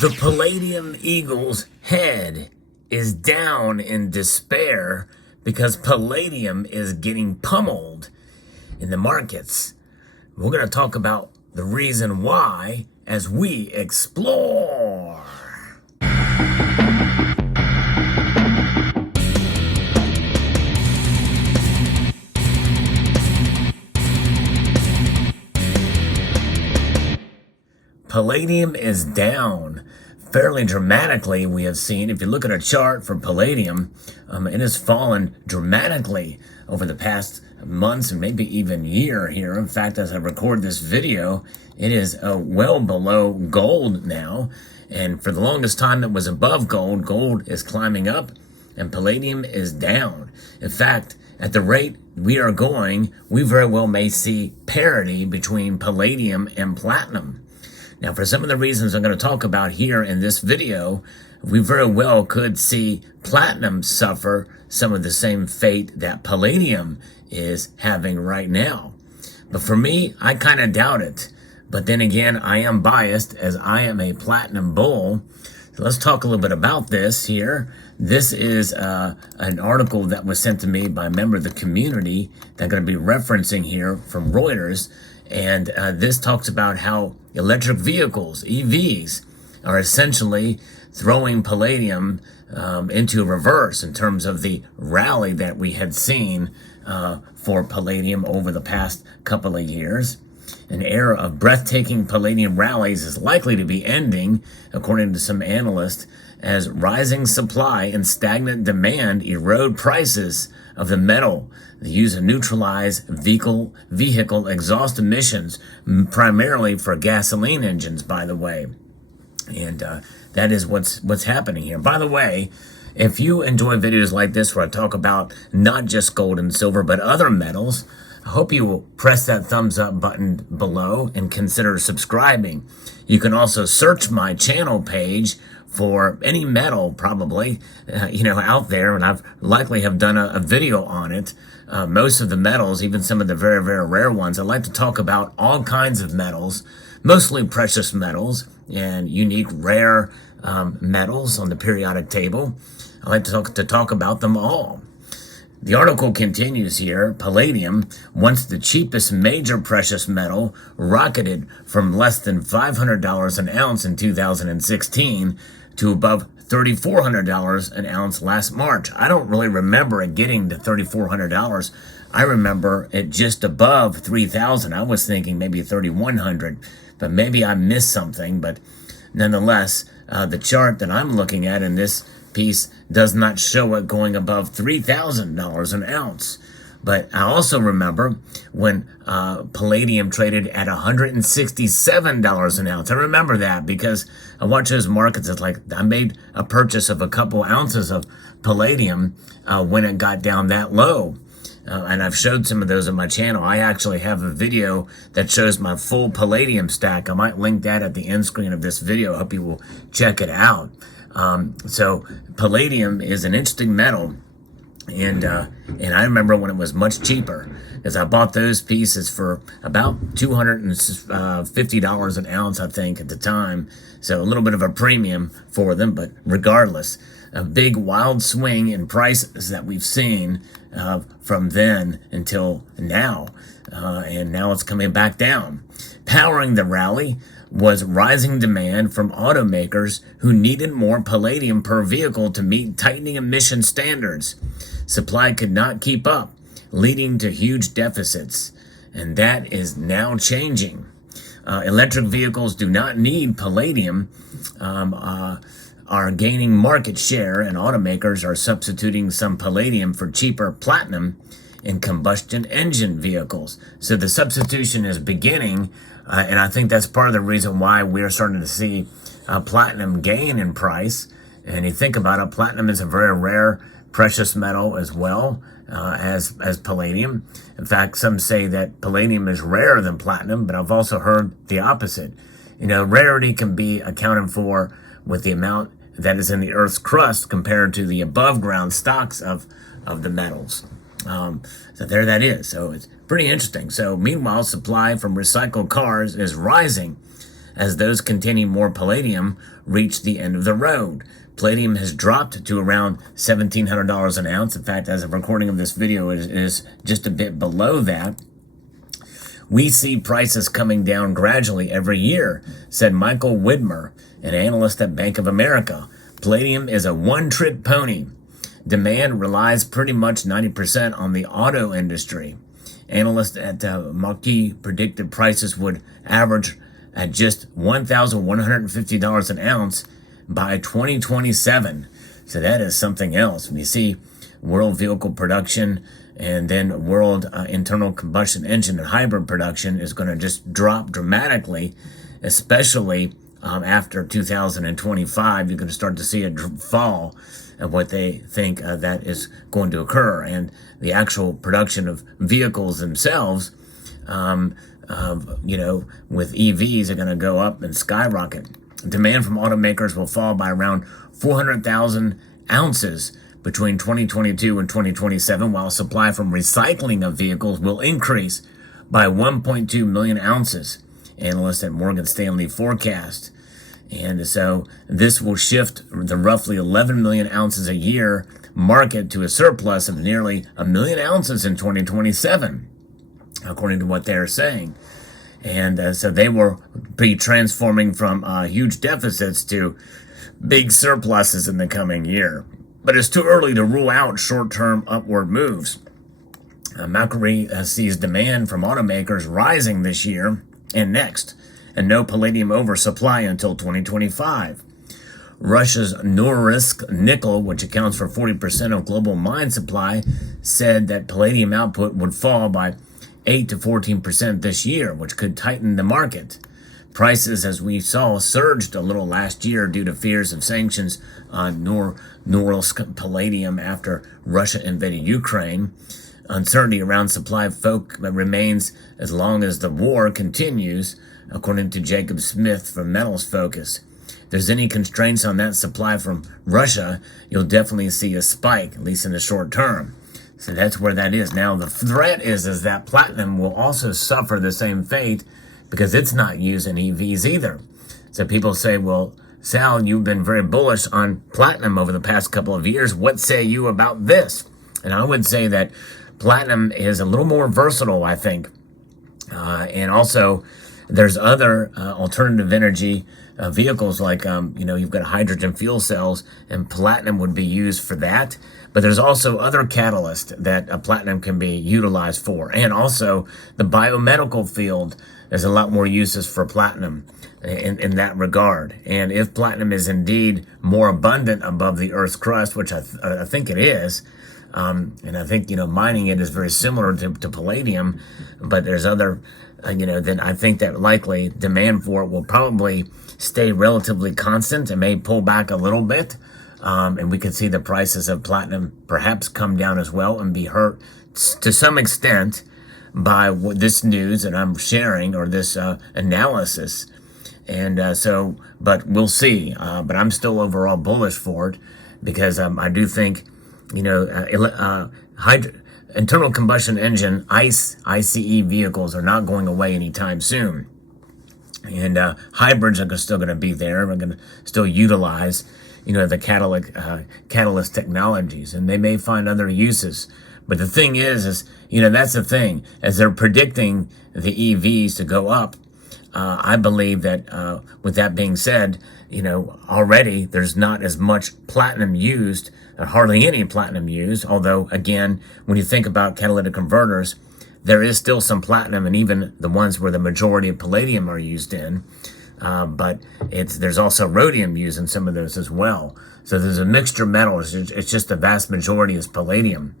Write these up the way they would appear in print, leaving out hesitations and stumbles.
The Palladium Eagle's head is down in despair because palladium is getting pummeled in the markets. We're going to talk about the reason why as we explore. Palladium is down fairly dramatically. We have seen, if you look at a chart for palladium, it has fallen dramatically over the past months and maybe even year here. In fact, as I record this video, it is well below gold now. And for the longest time it was above gold. Gold is climbing up and palladium is down. In fact, at the rate we are going, we very well may see parity between palladium and platinum. Now, for some of the reasons I'm going to talk about here in this video, we very well could see platinum suffer some of the same fate that palladium is having right now. But for me, I kind of doubt it. But then again, I am biased as I am a platinum bull. So let's talk a little bit about this here. This is an article that was sent to me by a member of the community that I'm going to be referencing here from Reuters. And this talks about how electric vehicles, EVs, are essentially throwing palladium into reverse in terms of the rally that we had seen for palladium over the past couple of years. An era of breathtaking palladium rallies is likely to be ending, according to some analysts, as rising supply and stagnant demand erode prices of the metal used to neutralize vehicle exhaust emissions, primarily for gasoline engines, by the way. And that is what's happening here. By the way, if you enjoy videos like this where I talk about not just gold and silver, but other metals, I hope you will press that thumbs up button below and consider subscribing. You can also search my channel page for any metal probably, out there, and I've likely have done a video on it. Most of the metals, even some of the very, very rare ones, I like to talk about all kinds of metals, mostly precious metals and unique rare metals on the periodic table. I like to talk about them all. The article continues here. Palladium, once the cheapest major precious metal, rocketed from less than $500 an ounce in 2016 to above $3,400 an ounce last March. I don't really remember it getting to $3,400. I remember it just above $3,000. I was thinking maybe $3,100, but maybe I missed something. But nonetheless, the chart that I'm looking at in this piece does not show it going above $3,000 an ounce. But I also remember when palladium traded at $167 an ounce. I remember that because I watch those markets. It's like I made a purchase of a couple ounces of palladium when it got down that low. And I've showed some of those on my channel. I actually have a video that shows my full palladium stack. I might link that at the end screen of this video. I hope you will check it out. So palladium is an interesting metal. And I remember when it was much cheaper, because I bought those pieces for about $250 an ounce, I think, at the time. So a little bit of a premium for them, but regardless, a big wild swing in prices that we've seen from then until now. And now it's coming back down. Powering the rally was rising demand from automakers who needed more palladium per vehicle to meet tightening emission standards. Supply could not keep up, leading to huge deficits, and that is now changing. Electric vehicles do not need palladium, are gaining market share, and automakers are substituting some palladium for cheaper platinum in combustion engine vehicles. So the substitution is beginning, and I think that's part of the reason why we're starting to see platinum gain in price. And you think about it, platinum is a very rare precious metal as well as palladium. In fact, some say that palladium is rarer than platinum, but I've also heard the opposite. Rarity can be accounted for with the amount that is in the Earth's crust compared to the above ground stocks of the metals. So there that is. So it's pretty interesting. So meanwhile, supply from recycled cars is rising as those containing more palladium reach the end of the road. Palladium has dropped to around $1,700 an ounce. In fact, as of recording of this video, it is just a bit below that. We see prices coming down gradually every year, said Michael Widmer, an analyst at Bank of America. Palladium is a one-trick pony. Demand relies pretty much 90% on the auto industry. Analysts at Mackey predicted prices would average at just $1,150 an ounce by 2027. So that is something else. We see world vehicle production and then world internal combustion engine and hybrid production is going to just drop dramatically, especially after 2025. You're going to start to see a fall of what they think that is going to occur. And the actual production of vehicles themselves, with EVs are going to go up and skyrocket. Demand from automakers will fall by around 400,000 ounces between 2022 and 2027, while supply from recycling of vehicles will increase by 1.2 million ounces, analysts at Morgan Stanley forecast. And so this will shift the roughly 11 million ounces a year market to a surplus of nearly 1 million ounces in 2027, according to what they're saying. And so they will be transforming from huge deficits to big surpluses in the coming year. But it's too early to rule out short-term upward moves. Macquarie sees demand from automakers rising this year and next, and no palladium oversupply until 2025. Russia's Norilsk Nickel, which accounts for 40% of global mine supply, said that palladium output would fall by 8 to 14% this year, which could tighten the market. Prices, as we saw, surged a little last year due to fears of sanctions on Norilsk palladium after Russia invaded Ukraine. Uncertainty around supply remains as long as the war continues, according to Jacob Smith from Metals Focus. If there's any constraints on that supply from Russia, you'll definitely see a spike, at least in the short term. So that's where that is. Now, the threat is that platinum will also suffer the same fate because it's not used in EVs either. So people say, well, Sal, you've been very bullish on platinum over the past couple of years. What say you about this? And I would say that platinum is a little more versatile, I think. And also, there's other alternative energy vehicles like, you've got hydrogen fuel cells, and platinum would be used for that. But there's also other catalysts that platinum can be utilized for. And also, the biomedical field, there's a lot more uses for platinum in that regard. And if platinum is indeed more abundant above the Earth's crust, which I think it is, and I think, mining it is very similar to palladium, but there's other, then I think that likely demand for it will probably stay relatively constant and may pull back a little bit. And we could see the prices of platinum perhaps come down as well and be hurt to some extent by this news that I'm sharing or this analysis. And but we'll see. But I'm still overall bullish for it because I do think, internal combustion engine, ICE vehicles are not going away anytime soon. And hybrids are still going to be there. We're going to still utilize, the catalyst technologies, and they may find other uses. But the thing is that's the thing. As they're predicting the EVs to go up, I believe that with that being said, already there's not as much platinum used, or hardly any platinum used. Although, again, when you think about catalytic converters, there is still some platinum, and even the ones where the majority of palladium are used in. But there's also rhodium used in some of those as well. So there's a mixture of metals. It's just the vast majority is palladium.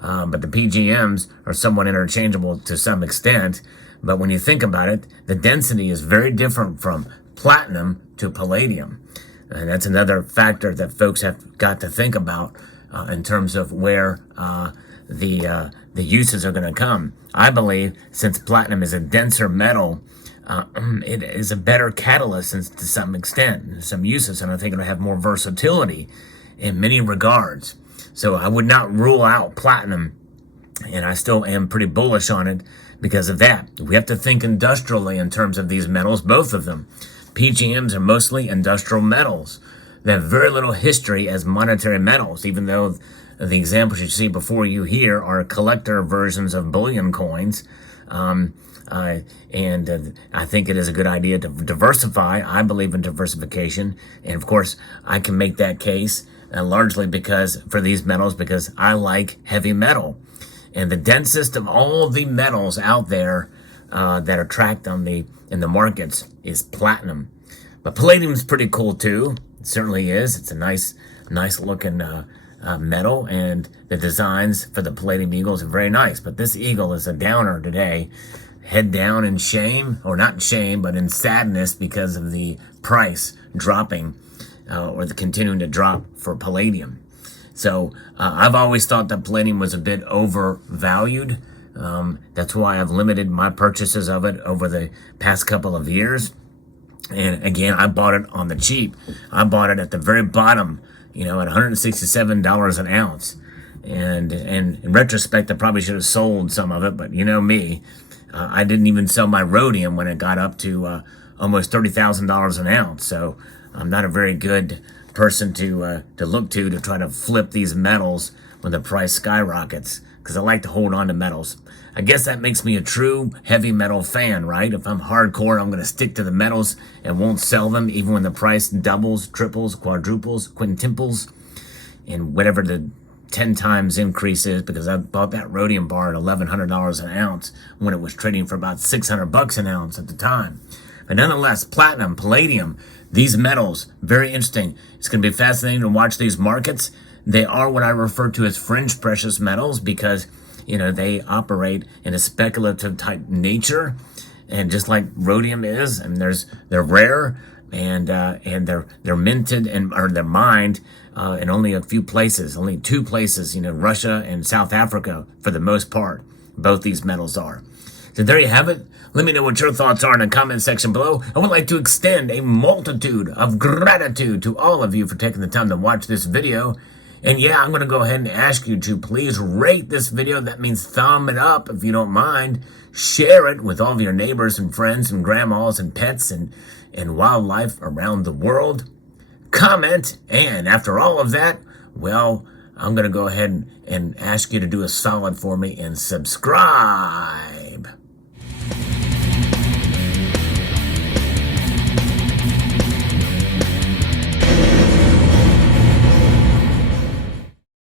But the PGMs are somewhat interchangeable to some extent. But when you think about it, the density is very different from platinum to palladium. And that's another factor that folks have got to think about in terms of where the uses are going to come. I believe since platinum is a denser metal, it is a better catalyst to some extent, some uses, and I think it'll have more versatility in many regards. So I would not rule out platinum, and I still am pretty bullish on it because of that. We have to think industrially in terms of these metals, both of them. PGMs are mostly industrial metals. They have very little history as monetary metals, even though the examples you see before you here are collector versions of bullion coins. I think it is a good idea to diversify. I believe in diversification. And of course, I can make that case largely because for these metals, because I like heavy metal. And the densest of all the metals out there that are tracked in the markets is platinum. But palladium is pretty cool too. It certainly is. It's a nice looking metal, and the designs for the Palladium Eagles are very nice. But this eagle is a downer today. Head down in shame, or not in shame, but in sadness because of the price dropping or the continuing to drop for palladium. So I've always thought that palladium was a bit overvalued. That's why I've limited my purchases of it over the past couple of years. And again, I bought it on the cheap. I bought it at the very bottom, at $167 an ounce. And in retrospect, I probably should have sold some of it, but you know me. I didn't even sell my rhodium when it got up to almost $30,000 an ounce. So I'm not a very good person to look to try to flip these metals when the price skyrockets, because I like to hold on to metals. I guess that makes me a true heavy metal fan, right? If I'm hardcore, I'm going to stick to the metals and won't sell them even when the price doubles, triples, quadruples, quintuples, and whatever the 10 times increase is, because I bought that rhodium bar at $1,100 an ounce when it was trading for about $600 an ounce at the time. But nonetheless, platinum, palladium, these metals, very interesting. It's going to be fascinating to watch these markets. They are what I refer to as fringe precious metals because, they operate in a speculative type nature. And just like rhodium is, and they're rare, and they're minted or they're mined in only a few places, only 2 places, Russia and South Africa for the most part. Both these metals are. So there you have it. Let me know what your thoughts are in the comment section below. I would like to extend a multitude of gratitude to all of you for taking the time to watch this video. And yeah, I'm going to go ahead and ask you to please rate this video. That means thumb it up if you don't mind. Share it with all of your neighbors and friends and grandmas and pets and wildlife around the world. Comment, and after all of that, well, I'm going to go ahead and ask you to do a solid for me and subscribe.